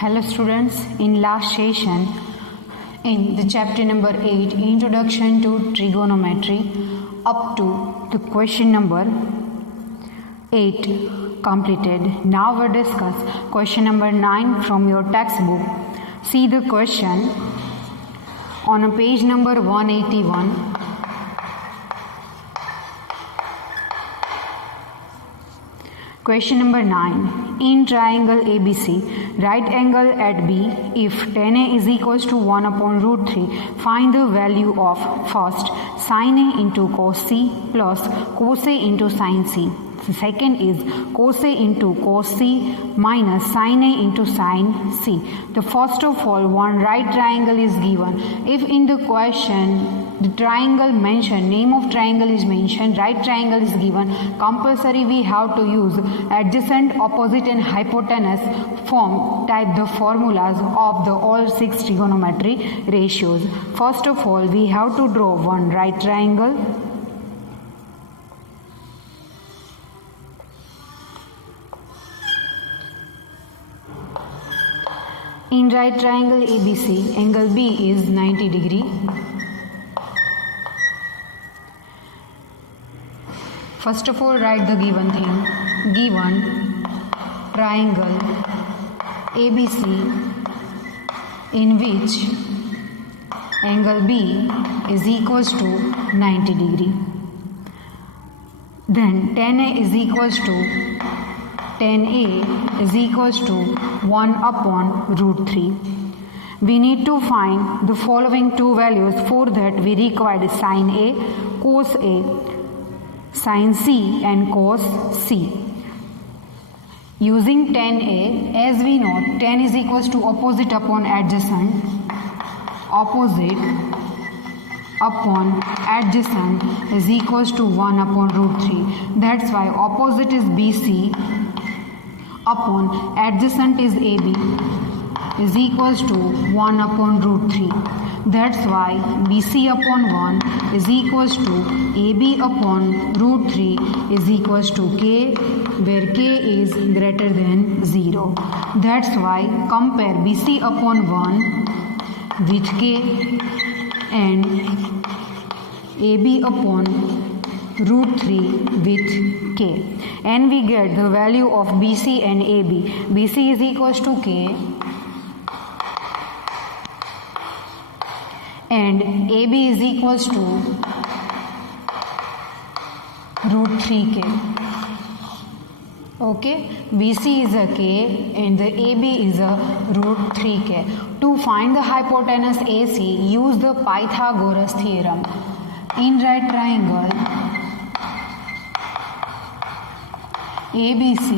Hello students, in last session in the chapter number 8 introduction to trigonometry up to the question number 8 completed. Now we'll discuss question number 9 from your textbook. See the question on page number 181. Question number 9. In triangle ABC, right angle at B, if tan A is equals to 1 upon root 3, find the value of first sin A into cos C plus cos A into sin C. The second is cos A into cos C minus sin A into sin C. The first of all, one right triangle is given. If in the question the triangle mentioned, name of triangle is mentioned, right triangle is given, compulsory we have to use adjacent, opposite and hypotenuse form type the formulas of the all 6 trigonometry ratios. First of all, we have to draw one right triangle. In right triangle ABC, angle B is 90 degree. First of all, write the given thing. Given triangle ABC in which angle B is equals to 90 degree. Then tan A is equals to tan A is equals to 1 upon root 3. We need to find the following two values. For that we require sin A, cos A, sin C and cos C. Using tan A, as we know, tan is equals to opposite upon adjacent. Opposite upon adjacent is equals to 1 upon root 3. That's why opposite is BC upon adjacent is AB is equals to 1 upon root 3. That's why BC upon 1 is equals to AB upon root 3 is equals to K, where K is greater than 0. That's why compare BC upon 1 with K and AB upon root 3 with K. And we get the value of BC and AB. BC is equals to K and AB is equals to root 3K. Okay, BC is a K and the AB is a root 3K. To find the hypotenuse AC, use the Pythagoras theorem. In right triangle ABC,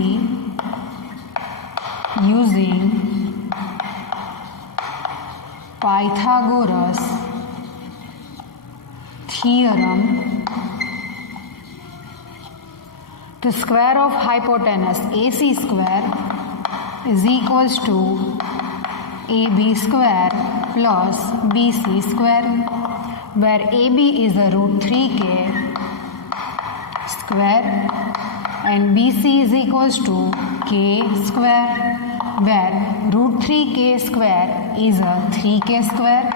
using Pythagoras theorem, the square of hypotenuse AC square is equals to AB square plus BC square, where AB is a root 3K square and BC is equals to K square, where root 3K square is a 3K square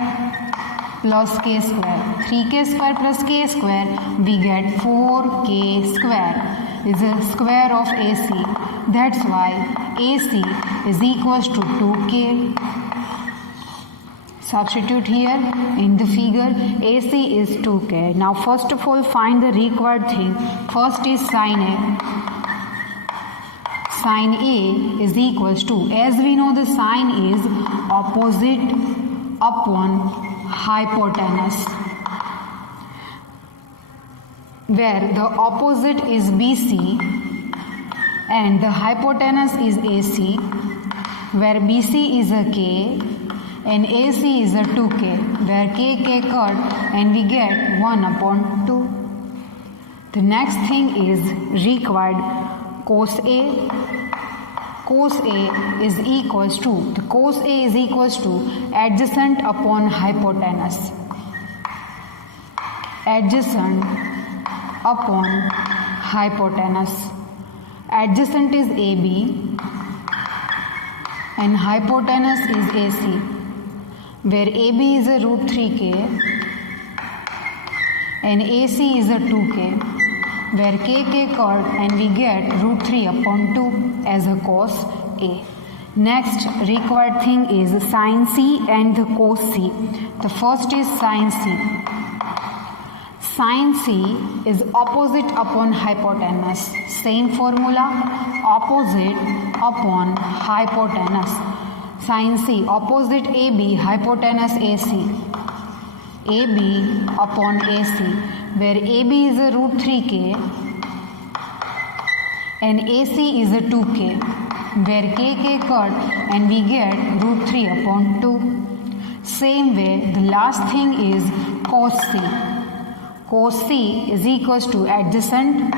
plus K square. 3K square plus K square, we get 4K square is a square of AC. That's why AC is equals to 2K. Substitute here in the figure. AC is 2K. Now first of all, find the required thing. First is sin A. Sin A is equals to, as we know, the sine is opposite upon hypotenuse, where the opposite is BC and the hypotenuse is AC, where BC is a K and AC is a 2K, where K cut and we get 1 upon 2. The next thing is required cos A. Cos A is equals to, the cos A is equals to adjacent upon hypotenuse. Adjacent upon hypotenuse. Adjacent is AB and hypotenuse is AC, where AB is a root 3k and AC is a 2k, where kk cut and we get root 3 upon 2 as a cos A. Next required thing is sin C and the cos C. The first is sin C. Sin C is opposite upon hypotenuse. Same formula, opposite upon hypotenuse. Sin C, opposite AB, hypotenuse AC. AB upon AC, where AB is a root 3k and AC is a 2k, where kk cut and we get root 3 upon 2. Same way, the last thing is cos C. Cos C is equals to adjacent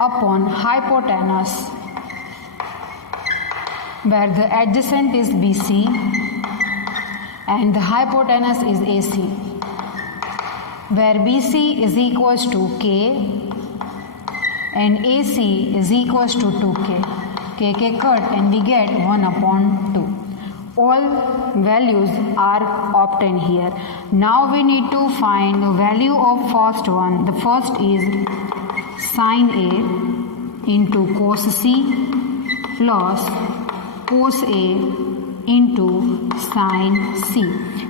upon hypotenuse, where the adjacent is BC and the hypotenuse is AC, where BC is equals to K and AC is equals to 2K. KK cut and we get 1 upon 2. All values are obtained here. Now we need to find the value of first one. The first is sin A into cos C plus cos A into sin C.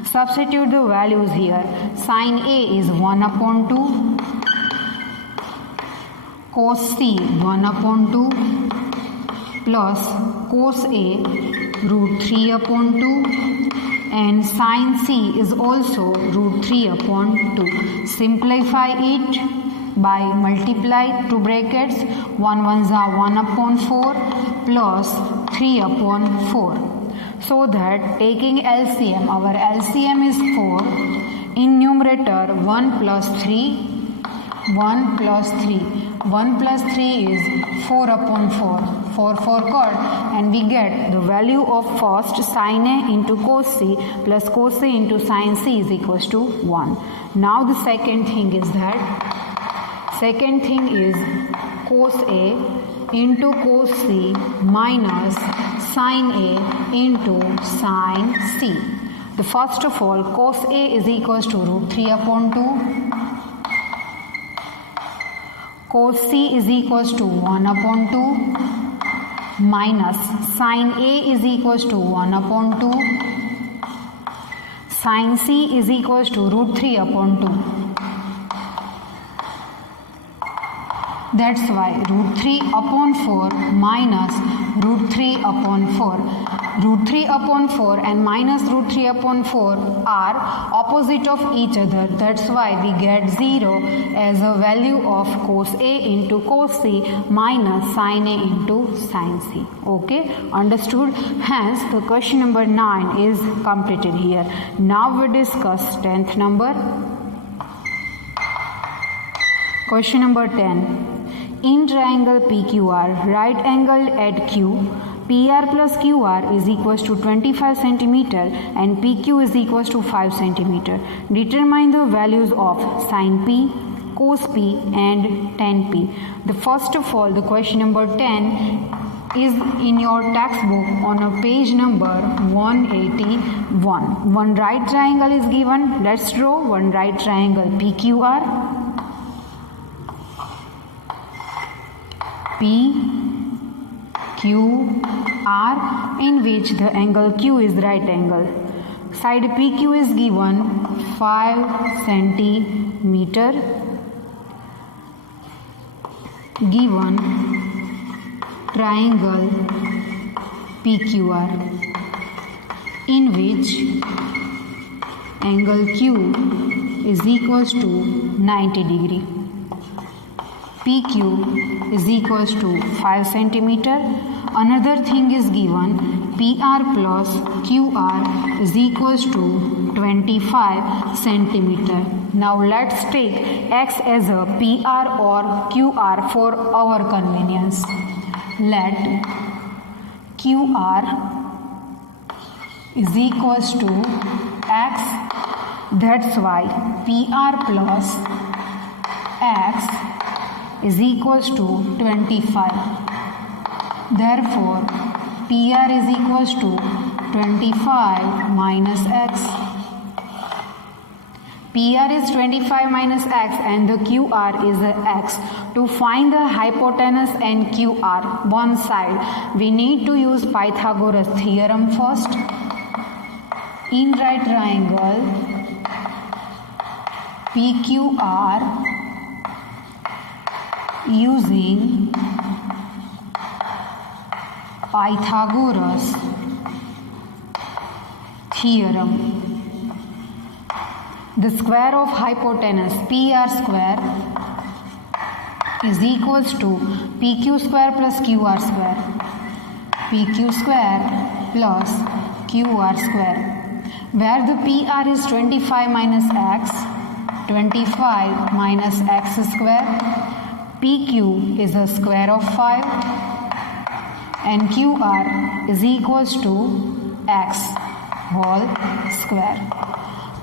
Substitute the values here. Sin A is 1 upon 2. Cos C 1 upon 2 plus cos A root 3 upon 2 and sin C is also root 3 upon 2. Simplify it by multiply two brackets. 1 ones are 1 upon 4 plus 3 upon 4. So that taking LCM, our LCM is 4. In numerator 1 plus 3, 1 plus 3. 1 plus 3 is 4 upon 4. 4 cut and we get the value of first sin A into cos C plus cos A into sin C is equals to 1. Now the second thing is cos A into cos C minus sin A into sin C. The first of all, cos A is equals to root 3 upon 2. Cos C is equals to 1 upon 2 minus sin A is equals to 1 upon 2. Sin C is equals to root 3 upon 2. That's why root 3 upon 4 minus root 3 upon 4. Root 3 upon 4 and minus root 3 upon 4 are opposite of each other. That's why we get 0 as a value of cos A into cos C minus sin A into sin C. Okay, understood? Hence, the question number 9 is completed here. Now we discuss 10th number. Question number 10. In triangle PQR, right angle at Q, PR plus QR is equals to 25 cm and PQ is equals to 5 cm. Determine the values of sin P, cos P and tan P. The first of all, the question number 10 is in your textbook on a page number 181. One right triangle is given. Let's draw one right triangle PQR. PQR in which the angle Q is right angle. Side PQ is given 5 centimeter. Given triangle PQR in which angle Q is equals to 90 degree. PQ is equals to 5 centimeter. Another thing is given, PR plus QR is equals to 25 centimeter. Now let's take X as a PR or QR for our convenience. Let QR is equals to X. That's why PR plus X is equals to 25. Therefore, PR is equals to 25 minus x. PR is 25 minus x and the QR is x. To find the hypotenuse and QR one side, we need to use Pythagoras theorem first. In right triangle PQR, using Pythagoras theorem, the square of hypotenuse PR square is equals to PQ square plus QR square. PQ square plus QR square. Where the PR is 25 minus x, 25 minus x square. PQ is a square of 5 and QR is equals to x whole square.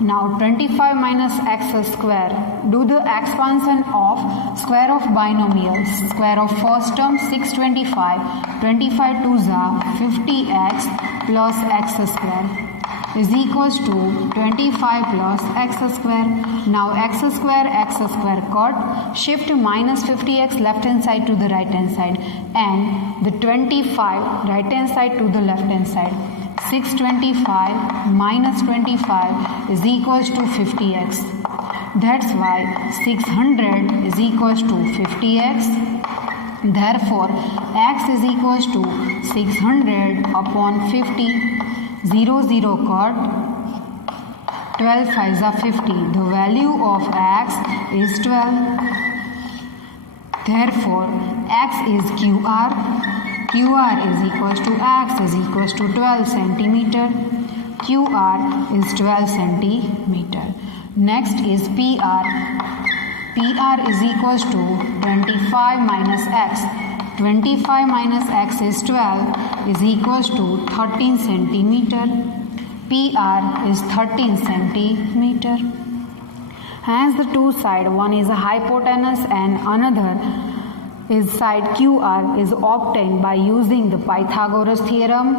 Now 25 minus x square, do the expansion of square of binomials. Square of first term 625, 25 2s are 50x plus x square is equals to 25 plus x square. Now x square cut, shift minus 50x left hand side to the right hand side and the 25 right hand side to the left hand side. 625 minus 25 is equals to 50x. That's why 600 is equals to 50x. Therefore, x is equals to 600 upon 50. 0, 0 cut. 12 5s are 50. The value of x is 12. Therefore, x is QR. QR is equals to x is equals to 12 centimeter. QR is 12 centimeter. Next is PR. PR is equals to 25 minus x. 25 minus x is 12 is equals to 13 centimeter. PR is 13 centimeter. As the two sides, one is a hypotenuse and another is side QR, is obtained by using the Pythagoras theorem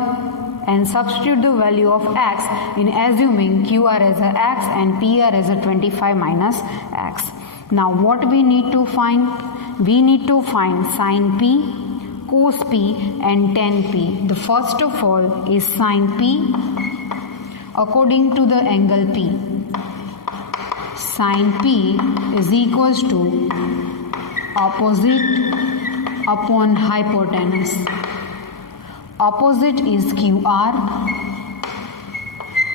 and substitute the value of x in assuming QR as a x and PR as a 25 minus x. Now what we need to find? We need to find sin P, cos P and tan P. The first of all is sin P according to the angle P. Sin P is equals to opposite upon hypotenuse. Opposite is QR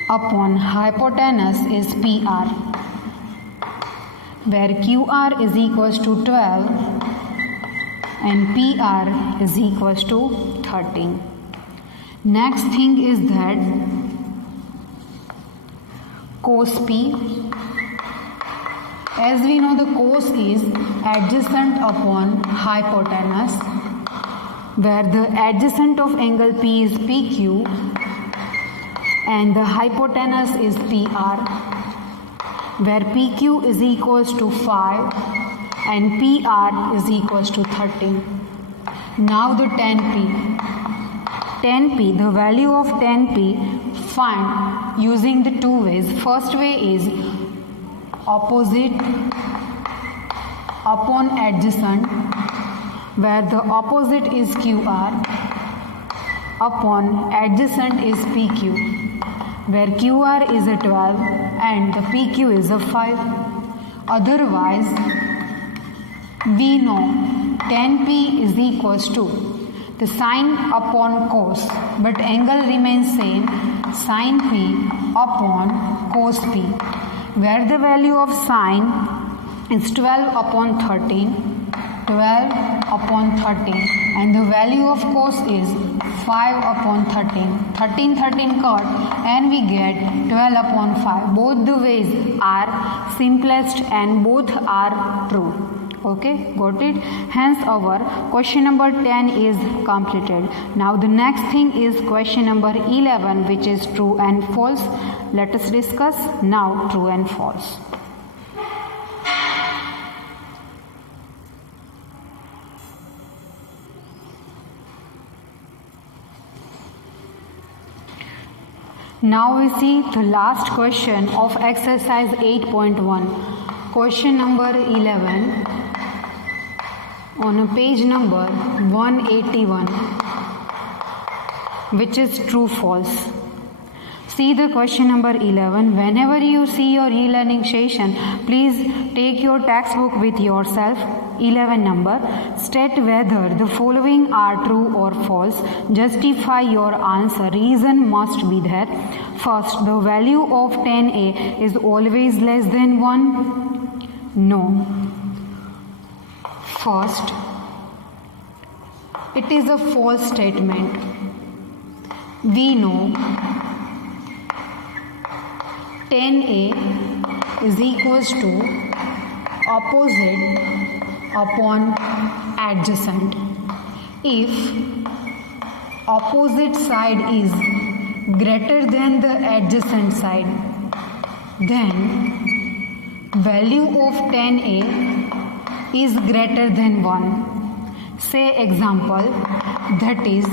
upon hypotenuse is PR, where QR is equals to 12 and PR is equals to 13. Next thing is that cos P. As we know, the cos is adjacent upon hypotenuse, where the adjacent of angle P is PQ and the hypotenuse is PR, where PQ is equals to 5 and PR is equals to 13. Now the tan P. Tan P, the value of tan P find using the two ways. First way is opposite upon adjacent, where the opposite is QR upon adjacent is PQ, where QR is a 12 and the PQ is a 5. Otherwise, we know tan P is equals to the sine upon cos, but angle remains same, sin P upon cos P, where the value of sine is 12 upon 13, 12 upon 13, and the value of cos is 5 upon 13. 13 cut and we get 12 upon 5. Both the ways are simplest and both are true. Okay, got it? Hence our question number 10 is completed. Now the next thing is question number 11, which is true and false. Let us discuss now true and false. Now we see the last question of exercise 8.1. Question number 11 on page number 181, which is true false. See the question number 11. Whenever you see your e-learning session, please take your textbook with yourself. 11 number. State whether the following are true or false. Justify your answer. Reason must be there. First, the value of 10a is always less than 1. No. First, it is a false statement. We know 10a is equals to opposite upon adjacent. If opposite side is greater than the adjacent side, then value of 10a is greater than 1. Say example, that is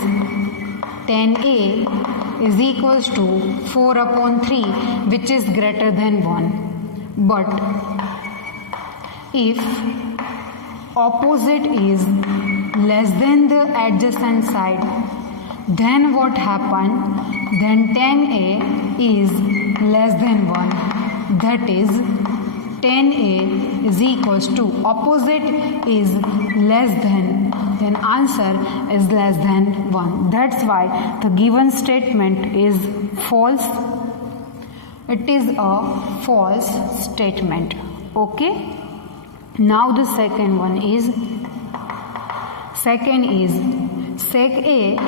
10a is equals to 4 upon 3, which is greater than 1. But if opposite is less than the adjacent side, then what happen? Then 10a is less than 1. That is 10a is equals to opposite is less than, then answer is less than 1. That's why the given statement is false. It is a false statement. Okay. Now the second one is, sec A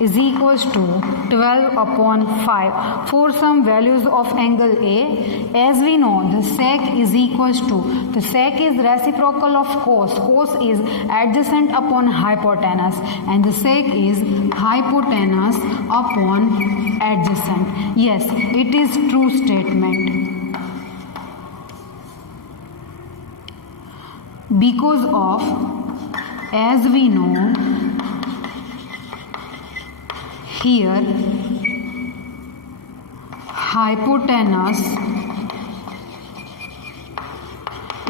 is equals to 12 upon 5 for some values of angle A. As we know, the sec is equals to, the sec is reciprocal of cos. Cos is adjacent upon hypotenuse, and the sec is hypotenuse upon adjacent. Yes, it is true statement. Because of, as we know, here hypotenuse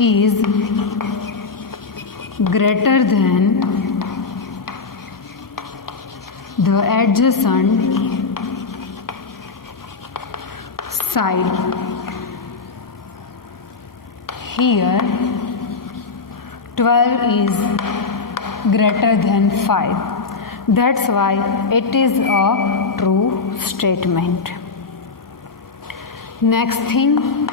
is greater than the adjacent side. Here 12 is greater than 5. That's why it is a true statement. Next thing,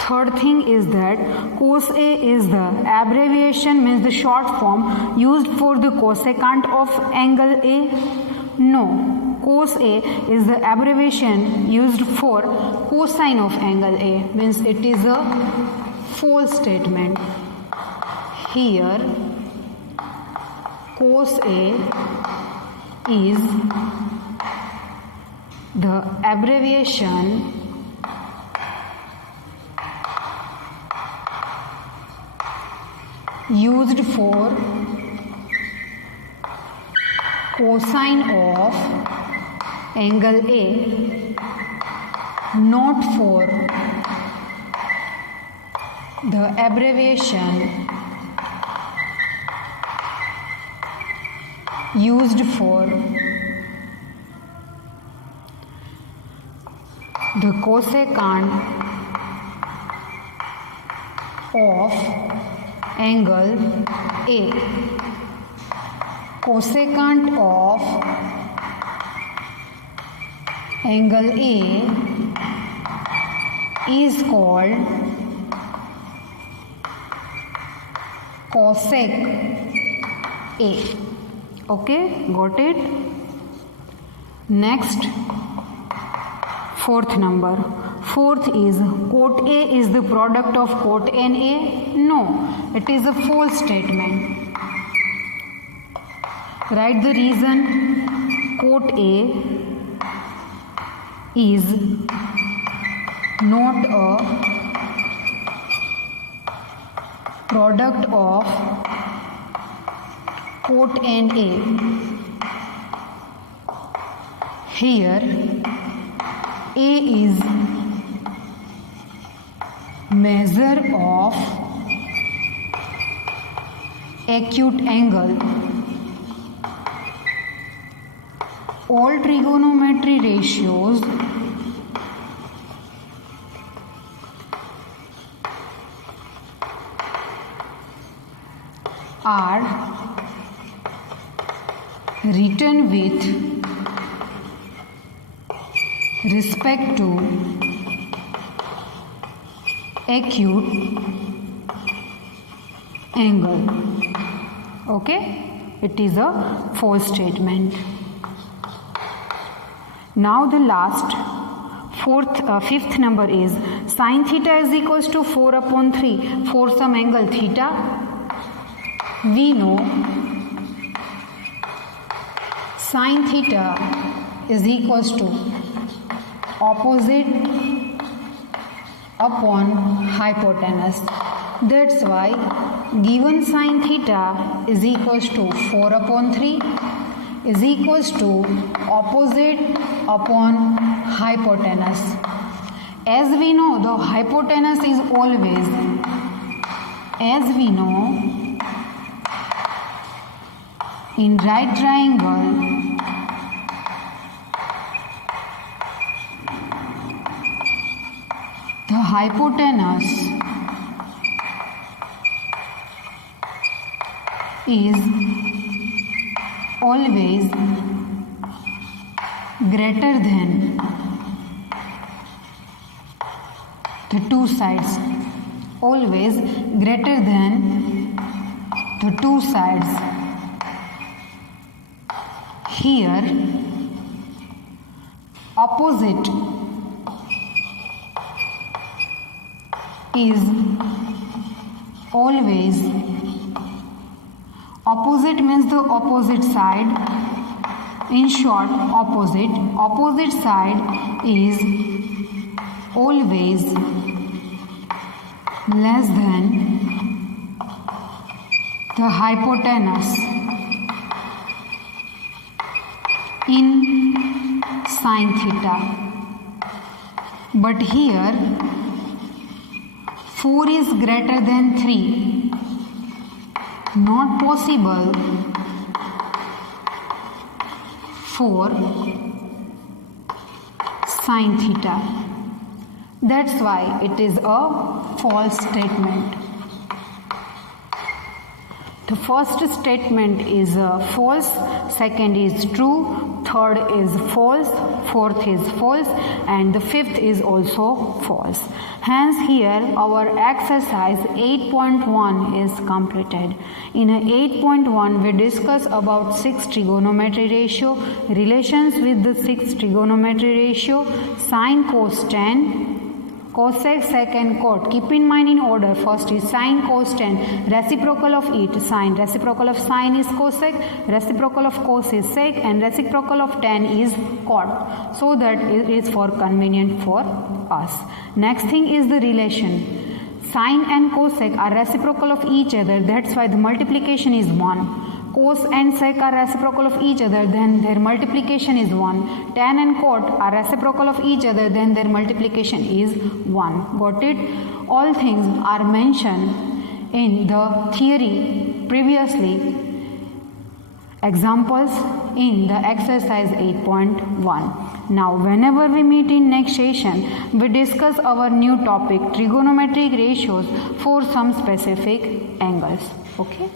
third thing is that cos A is the abbreviation, means the short form used for the cosecant of angle A. No, cos A is the abbreviation used for cosine of angle A, means it is a false statement. Here cos A is the abbreviation used for cosine of angle A, not for the abbreviation used for the cosecant of angle A. Cosecant of angle A is called cosec A. Okay, got it? Next, fourth number. Fourth is cot A is the product of cot NA. No, it is a false statement. Write the reason. Cot A is not a product of cot NA. Here A is measure of acute angle. All trigonometry ratios are written with respect to acute angle. Okay, it is a false statement. Now the last fifth number is sin theta is equals to 4/3 for some angle theta. We know sin theta is equals to opposite upon hypotenuse. That's why given sin theta is equals to 4/3 is equals to opposite upon hypotenuse. As we know, the hypotenuse is always, as we know, in right triangle the hypotenuse is always greater than the two sides, always greater than the two sides. Here opposite is always, opposite means the opposite side. In short, opposite side is always less than the hypotenuse in sin theta. But here 4 is greater than 3. Not possible for sin theta. That's why it is a false statement. The first statement is false, second is true, third is false, fourth is false, and the fifth is also false. Hence here our exercise 8.1 is completed. In 8.1 we discuss about 6 trigonometry ratio, relations with the 6 trigonometry ratio, sine, cos, tan, cosec, sec and cot. Keep in mind in order. First is sine, cos, tan. Reciprocal of it, sine. Reciprocal of sine is cosec. Reciprocal of cos is sec. And reciprocal of tan is cot. So that it is for convenient for us. Next thing is the relation. Sine and cosec are reciprocal of each other. That's why the multiplication is 1. Cos and sec are reciprocal of each other, then their multiplication is 1. Tan and cot are reciprocal of each other, then their multiplication is 1. Got it? All things are mentioned in the theory previously. Examples in the exercise 8.1. Now, whenever we meet in next session, we discuss our new topic, trigonometric ratios for some specific angles. Okay?